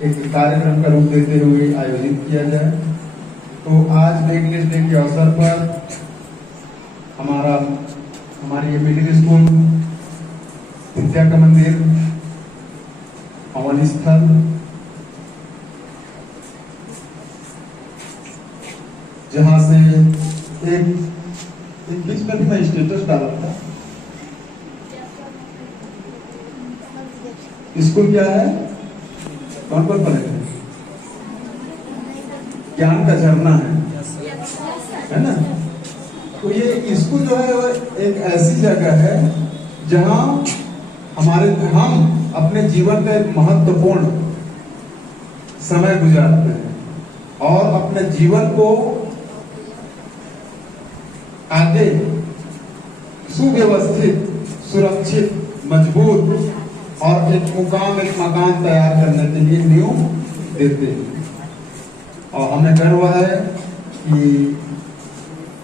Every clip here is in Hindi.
एक कार्यक्रम का रूप देते हुए आयोजित किया जाए। तो आज वेटनेस डे के अवसर पर हमारी ये मिडिल स्कूल विद्या का मंदिर हवन स्थल जहां से एक बीच में भी मैं स्टेटस डाला था। स्कूल क्या है, कौन कौन पढ़े? ज्ञान का झरना है ना। तो ये स्कूल जो है वो एक ऐसी जगह है जहां हम अपने जीवन का एक महत्वपूर्ण समय गुजारते हैं और अपने जीवन को आगे सुव्यवस्थित, सुरक्षित, मजबूत और एक मकान तैयार करने के लिए नींव देते हैं। और हमें गर्व है कि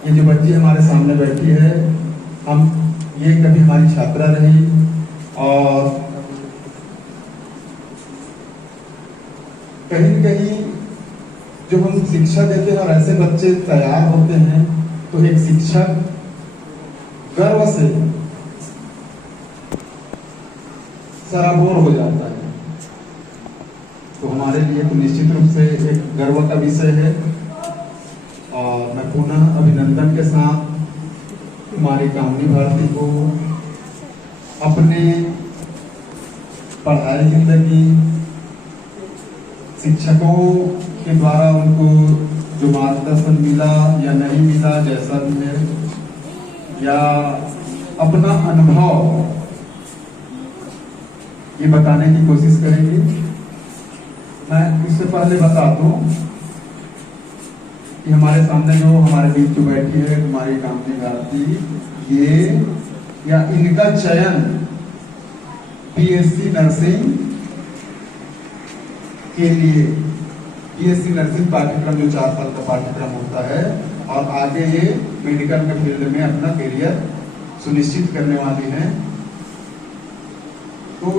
ये जो बच्ची हमारे सामने बैठी है, ये कभी हमारी छात्रा रही और कहीं कहीं जो हम शिक्षा देते हैं और ऐसे बच्चे तैयार होते हैं तो एक शिक्षक गर्व से सराबोर हो जाता है। तो हमारे लिए तो निश्चित रूप से एक गर्व का विषय है और मैं पुनः अभिनंदन के साथ हमारी कामनी भारती को अपने पढ़ाई जिंदगी, शिक्षकों के द्वारा उनको जो मार्गदर्शन मिला या नहीं मिला, जैसा भी है, या अपना अनुभव ये बताने की कोशिश करेंगे। मैं इससे पहले बता दूं कि हमारे सामने जो हमारे बीच जो बैठी है हमारी कामनी भारती, ये या इनका चयन बीएससी नर्सिंग के लिए, बीएससी नर्सिंग पाठ्यक्रम जो 4 साल का पाठ्यक्रम होता है और आगे ये मेडिकल के फील्ड में अपना करियर सुनिश्चित करने वाली हैं। तो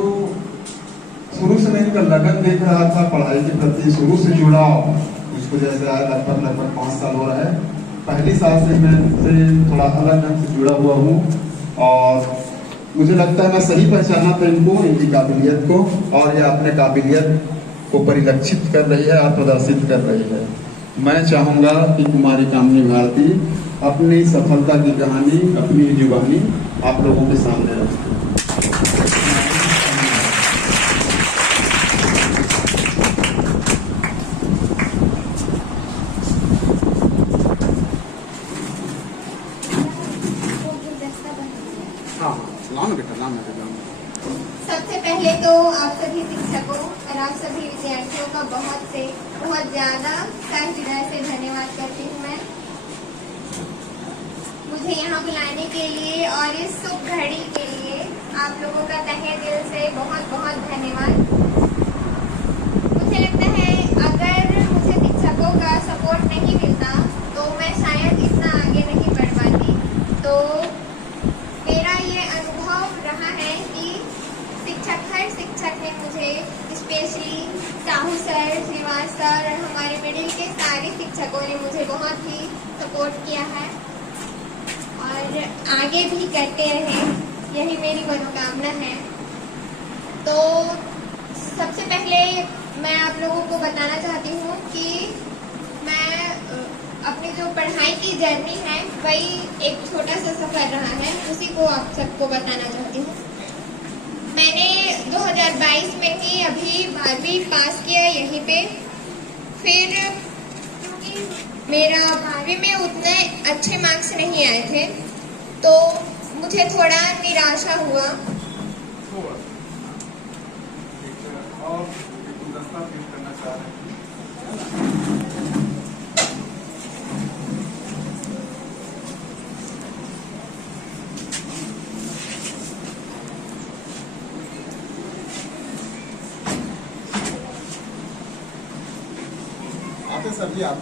शुरू से मैं इनका लगन देख रहा था पढ़ाई के प्रति, शुरू से जुड़ाव इसको जैसे आया लगभग 5 साल हो रहा है। पहली साल से मैं से थोड़ा अलग ढंग से जुड़ा हुआ हूँ और मुझे लगता है मैं सही पहचाना था इनको, इनकी काबिलियत को, और ये अपने काबिलियत को परिलक्षित कर रही है और प्रदर्शित कर रही है। मैं चाहूँगा कि कुमारी कामनी भारती अपनी सफलता की कहानी, अपनी जुबानी आप लोगों के सामने रखें। सबसे पहले तो आप सभी शिक्षकों और आप सभी विद्यार्थियों का बहुत ज्यादा हृदय से धन्यवाद करती हूँ मैं, मुझे यहाँ बुलाने के लिए और इस शुभ घड़ी के लिए आप लोगों का तहे दिल से बहुत धन्यवाद। मुझे लगता है अगर मुझे शिक्षकों का सपोर्ट नहीं मिलता तो मैं शायद इतना आगे नहीं बढ़ पाती। तो मेरा ये अनुभव रहा है कि हर शिक्षक ने मुझे, specially Sahu sir, Shrivas sir और हमारे मिडिल के सारे शिक्षकों ने मुझे बहुत ही सपोर्ट किया है और आगे भी करते रहे, यही मेरी मनोकामना है। तो सबसे पहले मैं आप लोगों को बताना चाहती हूँ कि मैं अपनी जो पढ़ाई की जर्नी है वही एक छोटा सा सफर रहा है, उसी को आप सबको बताना चाहती हूँ। मैंने 2022 में ही अभी 12वीं पास किया यहीं पे। फिर क्योंकि मेरा 12वीं में उतने अच्छे मार्क्स नहीं आए थे तो मुझे थोड़ा निराशा हुआ। सभी आप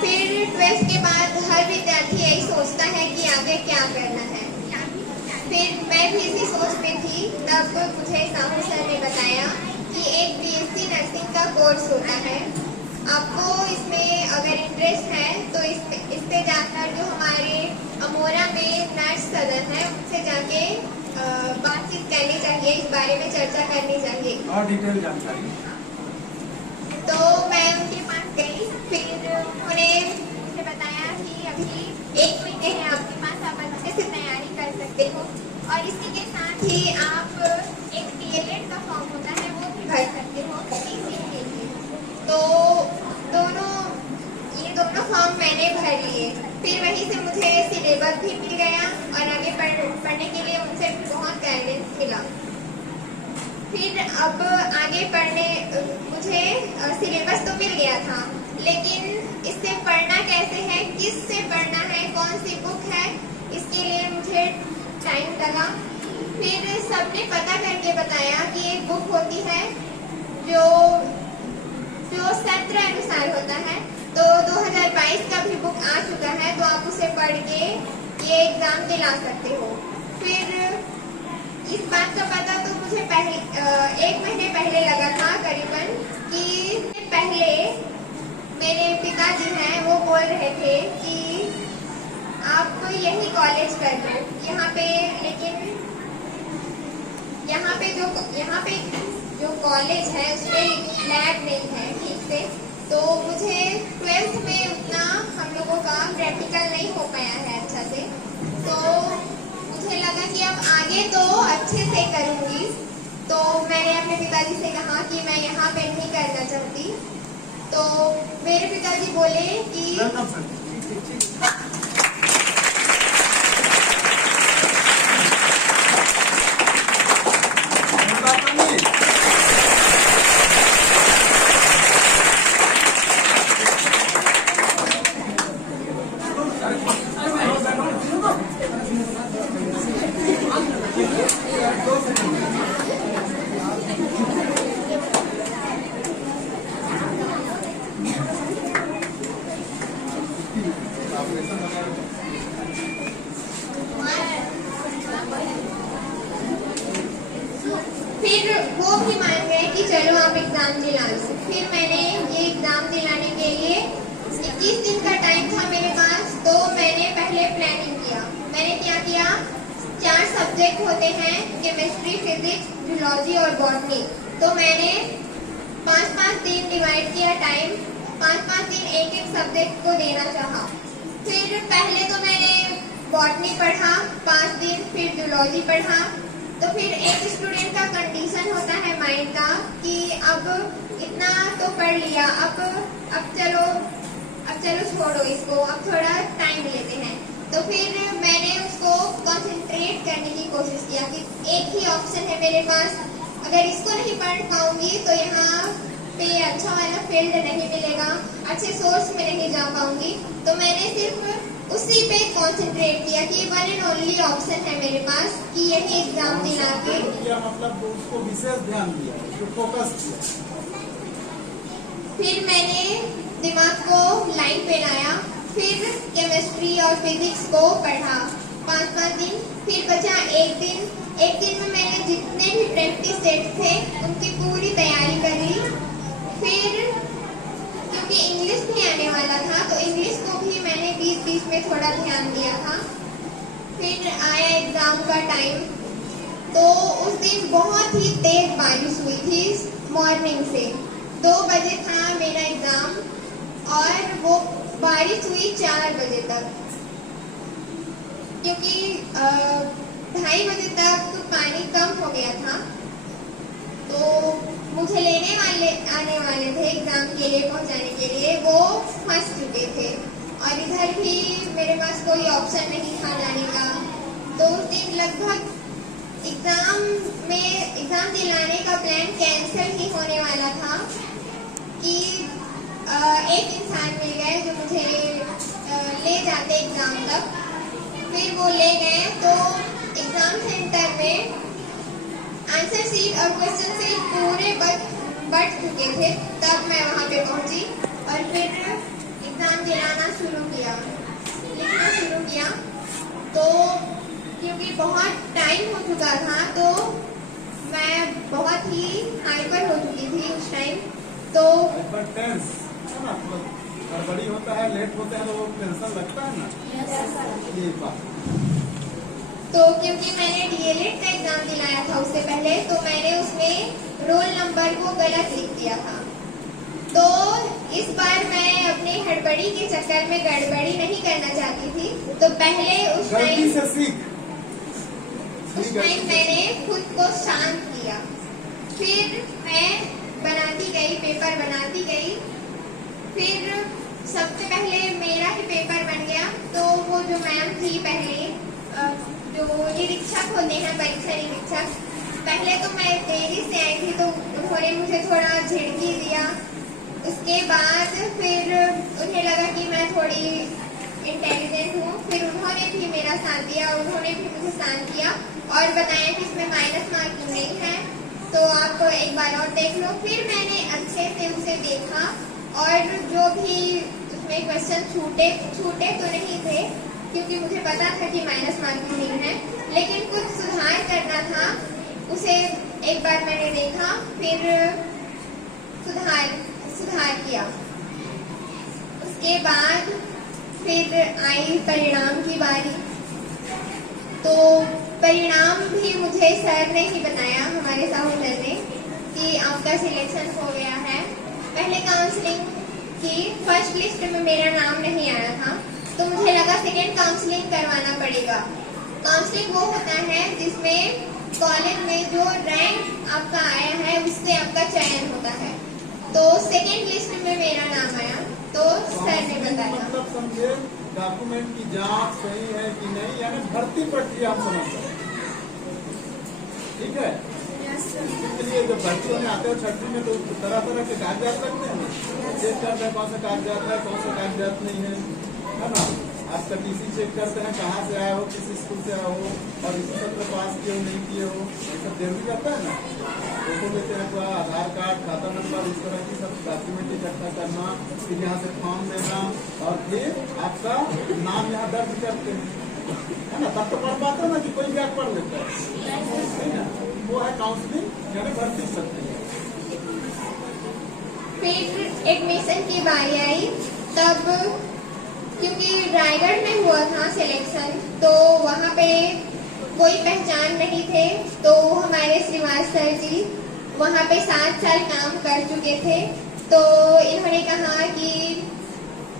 फिर 12th के बाद हर विद्यार्थी यही सोचता है कि आगे क्या करना है। फिर मैं भी इसी सोच में थी, तब मुझे साहू सर ने बताया कि एक BSc नर्सिंग का कोर्स होता है। आपको इसमें अगर इंटरेस्ट है तो इस पे जाकर जो हमारे अमोरा में नर्स सदन है उनसे जाके बातचीत करनी चाहिए, इस बारे में चर्चा करनी चाहिए और डिटेल जानकारी। तो मैं उनके पास गई। फिर उन्होंने मुझे बताया कि अभी 1 महीने है आपके पास, आप अच्छे से तैयारी कर सकते हो और इसी के साथ ही आप एक DLED का फॉर्म होता है वो भी भर सकते हो TC के लिए। तो ये दोनों फॉर्म मैंने भर लिए। फिर वहीं से मुझे सिलेबस भी मिल गया और आगे पढ़ने के लिए उनसे बहुत गाइडेंस मिला। फिर अब आगे पढ़ने मुझे सिलेबस तो मिल गया था, लेकिन इससे पढ़ना कैसे है, किस से पढ़ना है, कौन सी बुक है, इसके लिए मुझे टाइम लगा। फिर सबने पता करके बताया कि एक बुक होती है जो सत्र अनुसार होता है। तो 2022 का भी बुक आ चुका है, तो आप उसे पढ़ के ये एग्जाम दिला सकते हो। फिर इस बात का पता तो मुझे 1 महीने पहले लगा था करीबन, कि पहले मेरे पिताजी हैं वो बोल रहे थे कि आप यही कॉलेज कर लो यहाँ पे, लेकिन यहाँ पे जो कॉलेज है उसमें लैब नहीं है ठीक से। तो मुझे 12th में उतना हम लोगों का प्रैक्टिकल नहीं हो पाया है अच्छा से, तो मुझे लगा कि अब आगे तो अच्छे से करूँगी। तो मैंने अपने पिताजी से कहा कि मैं यहाँ पे नहीं करना चाहती। तो मेरे पिताजी बोले कि फिर वो भी मान गए कि चलो आप एग्जाम दिला लो। फिर मैंने ये एग्जाम दिलाने के लिए 21 दिन का टाइम था मेरे पास। तो मैंने पहले प्लानिंग किया। मैंने क्या किया, 4 सब्जेक्ट होते हैं, केमिस्ट्री, फिजिक्स, जूलॉजी और बॉटनी। तो मैंने 5-5 दिन डिवाइड किया टाइम, 5-5 दिन एक सब्जेक्ट को देना चाहा। फिर पहले तो मैंने बॉटनी पढ़ा 5 दिन, फिर जूलॉजी पढ़ा। तो फिर एक स्टूडेंट का कंडीशन होता है माइंड का कि अब इतना तो पढ़ लिया, अब चलो छोड़ो इसको, अब थोड़ा टाइम लेते हैं। तो फिर मैंने उसको कंसंट्रेट करने की कोशिश किया कि एक ही ऑप्शन है मेरे पास, अगर इसको नहीं पढ़ पाऊंगी तो यहाँ पे अच्छा वाला फील्ड नहीं मिलेगा, अच्छे सोर्स में नहीं जा पाऊंगी। तो मैंने सिर्फ उसी पे कंसंट्रेट किया कि वन एंड ओनली ऑप्शन है मेरे पास कि यही एग्जाम दिला के, मतलब उसको विशेष ध्यान दिया, फोकस किया। फिर मैंने दिमाग को लाइन पे लाया। फिर केमिस्ट्री और फिजिक्स को पढ़ा 5-5 दिन। फिर बचा एक दिन में मैंने जितने भी प्रैक्टिस सेट थे उनकी पूरी तैयारी कर ली। फिर क्योंकि इंग्लिश भी आने वाला था तो इंग्लिश को भी मैंने बीच में थोड़ा ध्यान दिया था। फिर आया एग्जाम का टाइम। तो उस दिन बहुत ही तेज बारिश हुई थी मॉर्निंग से। 2 बजे था मेरा एग्जाम और वो बारिश हुई 4 बजे तक, क्योंकि 2:30 बजे तक तो पानी कम हो गया था। तो मुझे आने वाले थे एग्जाम के लिए, पहुंचाने के लिए, वो फंस चुके थे और इधर भी मेरे पास कोई ऑप्शन नहीं था जाने का। तो उस दिन लगभग एग्जाम दिलाने का प्लान कैंसिल ही होने वाला था कि एक इंसान मिल गए जो मुझे ले जाते एग्जाम तक। फिर वो ले गए तो एग्जाम सेंटर में आंसर शीट और क्वेश्चन शीट पूरे बट चुके थे। तब मैं वहाँ पे पहुँची और फिर एग्जाम दिलाना शुरू किया, लिखना शुरू किया। तो क्योंकि बहुत टाइम हो चुका था तो मैं बहुत ही हाइपर हो चुकी थी उस टाइम। तो टेंस है ना, गड़बड़ी होता है, लेट होते हैं तो टेंशन लगता है ना। ये बात तो क्योंकि मैंने डीएलएड का एग्जाम दिलाया था उससे पहले, तो मैंने उसमें रोल नंबर को गलत लिख दिया था। तो इस बार मैं अपने हड़बड़ी के चक्कर में गड़बड़ी नहीं करना चाहती थी। तो पहले उस टाइम मैंने खुद को शांत किया। फिर मैं बनाती गई, पेपर बनाती गई। फिर सबसे पहले मेरा ही पेपर बन गया। तो वो जो मैम थी पहले, जो निरीक्षक होते हैं, परीक्षा निरीक्षक, पहले तो मैं देरी से आई थी तो उन्होंने मुझे थोड़ा झिड़की दिया। उसके बाद फिर उन्हें लगा कि मैं थोड़ी इंटेलिजेंट हूँ। फिर उन्होंने भी मेरा साथ दिया, उन्होंने भी मुझे शांत किया और बताया कि इसमें माइनस मार्किंग नहीं है, तो आप एक बार और देख लो। फिर मैंने अच्छे से उसे देखा और जो भी उसमें क्वेश्चन छूटे तो नहीं थे, क्योंकि मुझे पता था कि माइनस मार्किंग नहीं है, लेकिन कुछ सुधार करना था। उसे एक बार मैंने देखा, फिर सुधार किया। उसके बाद फिर आई परिणाम की बारी। तो परिणाम भी मुझे सर ने ही बताया, हमारे साहू सर ने, कि आपका सिलेक्शन हो गया है। पहले काउंसलिंग की फर्स्ट लिस्ट में मेरा नाम नहीं आया था, तो मुझे लगा सेकेंड काउंसलिंग करवाना पड़ेगा। काउंसलिंग वो होता है जिसमें कॉलेज में जो रैंक आपका आया है उससे आपका चयन होता है। तो सेकेंड लिस्ट में मेरा नाम आया, तो सर ने बताया। मतलब समझे डॉक्यूमेंट की जांच सही है कि नहीं, यानी भर्ती प्रक्रिया हम समझते हैं, ठीक है। इसलिए जब भर्ती होने आते हो छठी में तो तरह तरह के कागजात लगते हैं, चेक करते हैं कौन सा कागजात है, कौन सा कागजात नहीं है ना। आपका टीसी चेक करते हैं, कहाँ से आया हो, किस स्कूल से आया हो, और इसी सत्र पास किए हो नहीं किए हो, ये सब जरूरी रहता है ना। फोटो लेते हैं, पूरा आधार कार्ड, खाता नंबर, इस तरह की सब डॉक्यूमेंट इकट्ठा करना, फिर यहाँ से फॉर्म लेना और फिर आपका नाम यहाँ दर्ज करते हैं, है ना। तब तो पढ़ पाते हो ना कि कोई भी पढ़ लेता है ना। वो है काउंसलिंग, यानी भर्ती सकती है। फिर एडमिशन की बारी आई, तब क्योंकि रायगढ़ में हुआ था सिलेक्शन, तो वहाँ पे कोई पहचान नहीं थे। तो हमारे श्रीवास सर जी वहाँ पे 7 साल काम कर चुके थे, तो इन्होंने कहा कि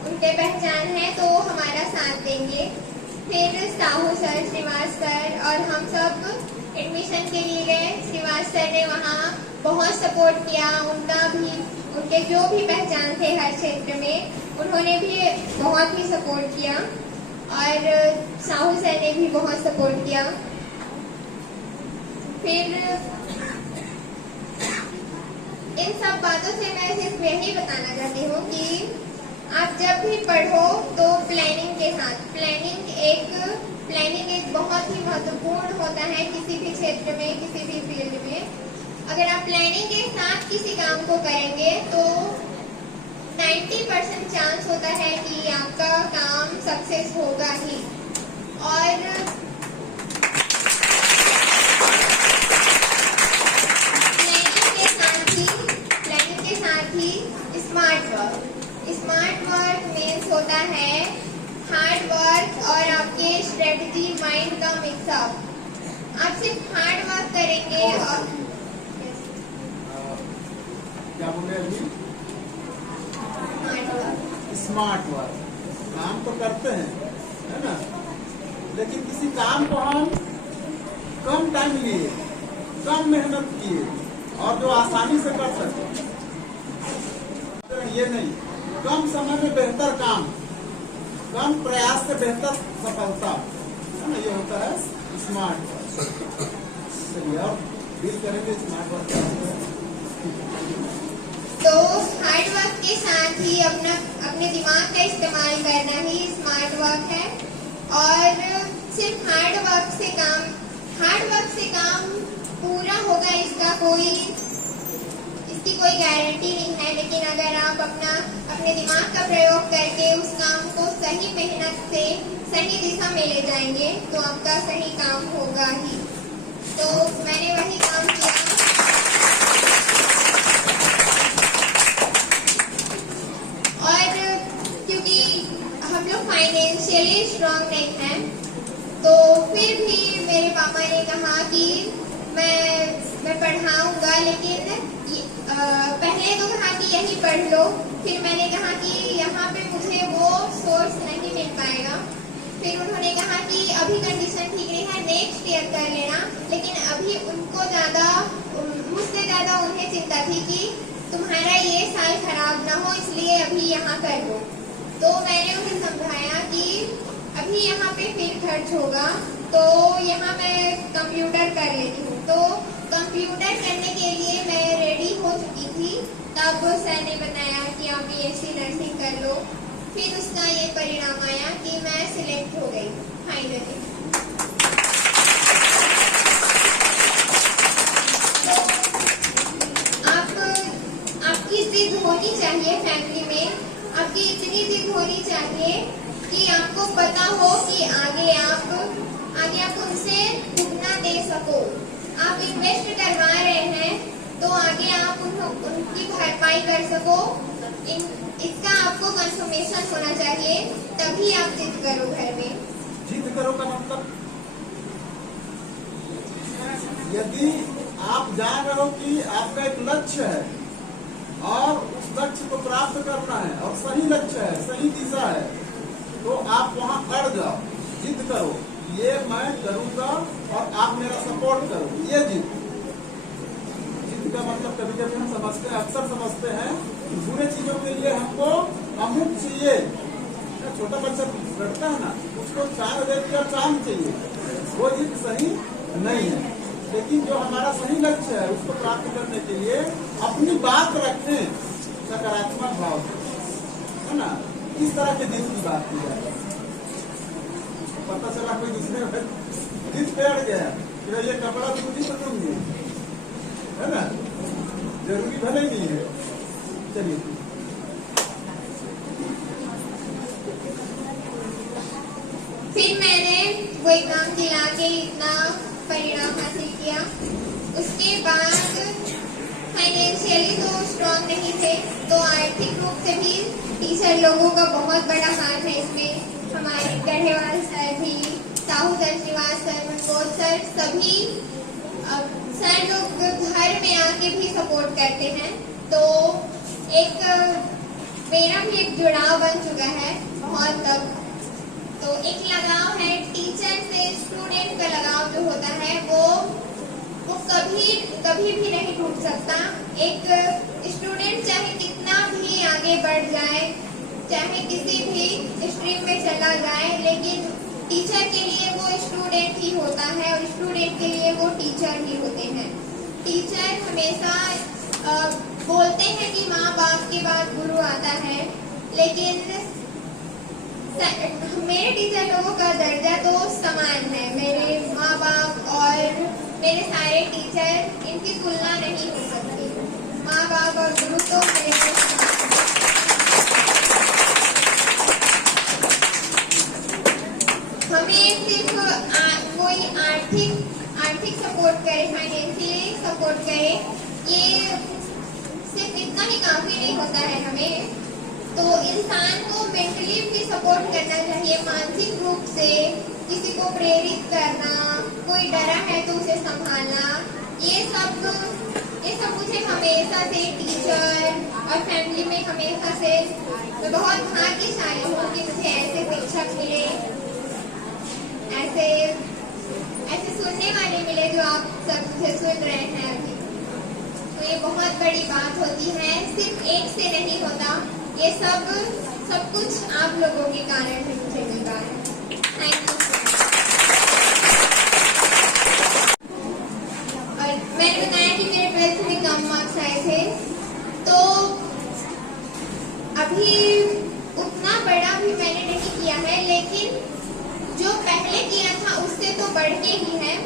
उनके पहचान है तो हमारा साथ देंगे। फिर साहू सर, श्रीवास सर और हम सब एडमिशन के लिए गए। श्रीवास सर ने वहाँ बहुत सपोर्ट किया, उनके जो भी पहचान थे हर क्षेत्र में, उन्होंने भी बहुत ही सपोर्ट किया और साहू सर ने भी बहुत सपोर्ट किया। फिर इन सब बातों से मैं सिर्फ यही बताना चाहती हूँ कि आप जब भी पढ़ो तो प्लानिंग के साथ, प्लानिंग एक बहुत ही महत्वपूर्ण होता है किसी भी क्षेत्र में, किसी भी फील्ड में। अगर आप प्लानिंग के साथ किसी काम को करेंगे तो 90% चांस होता है कि आपका काम सक्सेस होगा ही। और प्लानिंग के साथ ही स्मार्ट वर्क मीन्स होता है हार्ड वर्क और आपके स्ट्रेटजी माइंड का मिक्सअप। आप सिर्फ हार्ड वर्क करेंगे और क्या बोले अभी, स्मार्ट वर्क। काम तो करते हैं, है ना, लेकिन किसी काम को हम कम टाइम लिए, कम मेहनत किए और जो आसानी से कर सके, ये नहीं, कम समय में बेहतर काम, कम प्रयास से बेहतर सफलता, है ना, ये होता है स्मार्ट वर्क। चलिए और डील करेंगे स्मार्ट वर्क। तो हार्ड वर्क के साथ ही अपने दिमाग का इस्तेमाल करना ही स्मार्ट वर्क है। और सिर्फ हार्ड वर्क से काम पूरा होगा इसकी कोई गारंटी नहीं है, लेकिन अगर आप अपने दिमाग का प्रयोग करके उस काम को सही मेहनत से सही दिशा में ले जाएंगे तो आपका सही काम होगा ही। तो मैंने वही काम किया। और क्योंकि हम लोग फाइनेंशियली स्ट्रांग नहीं हैं, तो फिर भी मेरे पापा ने कहा कि मैं पढ़ाऊंगा, लेकिन पहले तो कहा कि यही पढ़ लो, फिर मैंने कहा कि यहाँ पे मुझे वो सोर्स नहीं मिल पाएगा। फिर उन्होंने कहा कि अभी कंडीशन ठीक नहीं है, नेक्स्ट ईयर कर लेना, लेकिन अभी मुझसे ज्यादा उन्हें चिंता थी कि तुम्हारा ये साल खराब ना हो, इसलिए अभी यहाँ कर लो। तो मैंने उन्हें समझाया कि अभी यहाँ पे फिर खर्च होगा, तो यहाँ मैं कंप्यूटर कर लेती हूँ। तो कंप्यूटर करने के लिए मैं रेडी हो चुकी थी, तब सर ने बताया कि आप BSc नर्सिंग कर लो। फिर उसका ये परिणाम आया कि मैं सिलेक्ट हो गई फाइनली। आपकी जिद होनी चाहिए फैमिली में, आपकी इतनी जिद होनी चाहिए कि आपको पता हो कि आगे आप उनसे दुगना दे सको। आप इन्वेस्ट करवा रहे हैं तो आगे आप उनकी भरपाई कर सको, इसका आपको कंफर्मेशन होना चाहिए, तभी आप जिद करो घर में। जिद करो का मतलब, यदि आप जान रहे हो कि आपका एक लक्ष्य है और उस लक्ष्य को प्राप्त करना है और सही लक्ष्य है, सही दिशा है, तो आप वहाँ अड़ जाओ, जिद करो, ये मैं करूँगा और आप मेरा सपोर्ट करो, ये जिद का मतलब कभी कभी हम समझते हैं, अक्सर समझते हैं कि बुरे चीजों के लिए हमको अमुक चाहिए। छोटा बच्चा लड़ता है ना, उसको 4,000 का चांद चाहिए, वो जिद सही नहीं है। लेकिन जो हमारा सही लक्ष्य है उसको प्राप्त करने के लिए अपनी बात रखें सकारात्मक भाव से, है ना, इस तरह के जिद की बात की जाए। पता चला कोई दूसरे जिद पे अड़ गया कि ये कपड़ा तो मुझे पसंद नहीं, है ना, जरूरी भले ही नहीं है। चलिए, फिर मैंने वो एग्जाम दिला के इतना परिणाम हासिल किया। उसके बाद फाइनेंशियली तो स्ट्रांग नहीं थे, तो आर्थिक रूप से भी टीचर लोगों का बहुत बड़ा हाथ है इसमें। हमारे गढ़ेवाल सर भी, Sahu sir, Shrivas sir, Manoj sir, सभी सर लोग घर में आके भी सपोर्ट करते हैं। तो मेरा भी एक जुड़ाव बन चुका है बहुत तक। तो एक लगाव है टीचर से, स्टूडेंट का लगाव जो होता है वो कभी भी नहीं टूट सकता। एक स्टूडेंट चाहे कितना भी आगे बढ़ जाए, चाहे किसी भी स्ट्रीम में चला जाए, लेकिन टीचर के लिए वो स्टूडेंट ही होता है और स्टूडेंट के लिए वो टीचर ही होते हैं। टीचर हमेशा बोलते हैं कि माँ बाप के बाद गुरु आता है, लेकिन मेरे टीचर लोगों का दर्जा तो समान है। मेरे माँ बाप और मेरे सारे टीचर, इनकी तुलना नहीं हो सकती। माँ बाप और गुरु तो मेरे हमें सिर्फ कोई आर्थिक सपोर्ट करे, फाइनेंशियली सपोर्ट करे, ये सिर्फ इतना ही काफी नहीं होता है हमें। तो इंसान को मेंटली भी सपोर्ट करना चाहिए, मानसिक रूप से किसी को प्रेरित करना, कोई डरा है तो उसे संभालना, ये सब ये सब मुझे हमेशा से टीचर और फैमिली में हमेशा से मैं बहुत भाग्यशाली हूँ कि मुझे ऐसे शिक्षक मिले, ऐसे सुनने वाले मिले जो आप सब मुझे सुन रहे हैं अभी। तो ये बहुत बड़ी बात होती है, सिर्फ एक से नहीं होता, ये सब कुछ आप लोगों के कारण ही मुझे मिल रहा है। Thank you. और मैंने बताया कि मेरे 12th में कम मार्क्स आए थे, तो अभी उतना बड़ा भी मैंने नहीं किया है, लेकिन जो पहले किया था उससे तो बढ़ के ही है।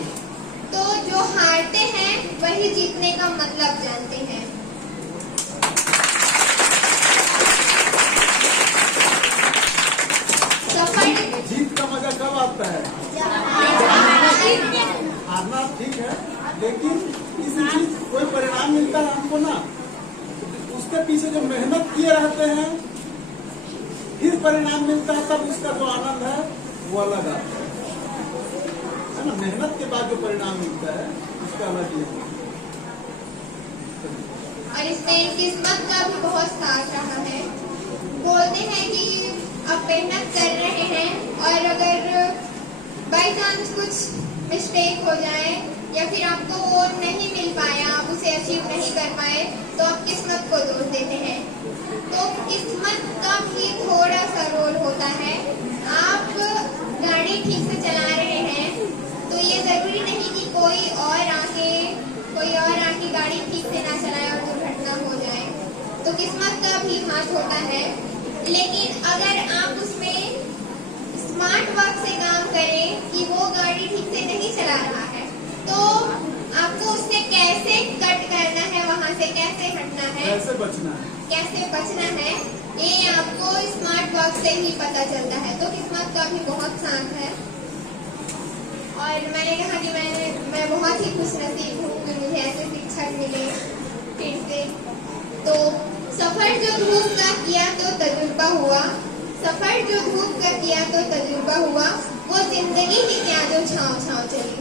तो जो हारते हैं वही जीतने का मतलब जानते हैं। जीत का मजा कब आता है? हारना ठीक है, लेकिन किसी चीज कोई परिणाम मिलता है हमको ना, उसके पीछे जो मेहनत किए रहते हैं फिर परिणाम मिलता है, तब उसका जो आनंद है वो अलग आता है ना। मेहनत के बाद जो परिणाम मिलता है उसका अलग ही है। और इसमें किस्मत का भी बहुत साथ रहा है। बोलते हैं कि आप मेहनत कर रहे हैं और अगर बाई चांस कुछ मिस्टेक हो जाए या फिर आपको वो नहीं मिल पाया, आप उसे अचीव नहीं कर पाए, तो आप किस्मत को दोष देते हैं। तो किस्मत का भी थोड़ा सा रोल होता है। आप गाड़ी ठीक से चला रहे हैं तो ये जरूरी नहीं कि कोई और आके गाड़ी ठीक से ना चलाए और दुर्घटना हो जाए, तो किस्मत का भी हाथ होता है। लेकिन अगर आप उसमें स्मार्ट वर्क से काम करें कि वो गाड़ी ठीक से नहीं चला रहा है, तो आपको उससे कैसे कट करना है, वहां से कैसे हटना है, कैसे बचना है, ये आपको स्मार्ट वर्क से ही पता चलता है। तो किस्मत का भी बहुत साथ है। और मैंने कहा कि मैं बहुत ही खुशनसीब हूँ कि मुझे ऐसे शिक्षक मिले फिर से। तो सफर जो धूप का किया तो तजुर्बा हुआ, वो जिंदगी ही क्या जो छाँव छाँव चली।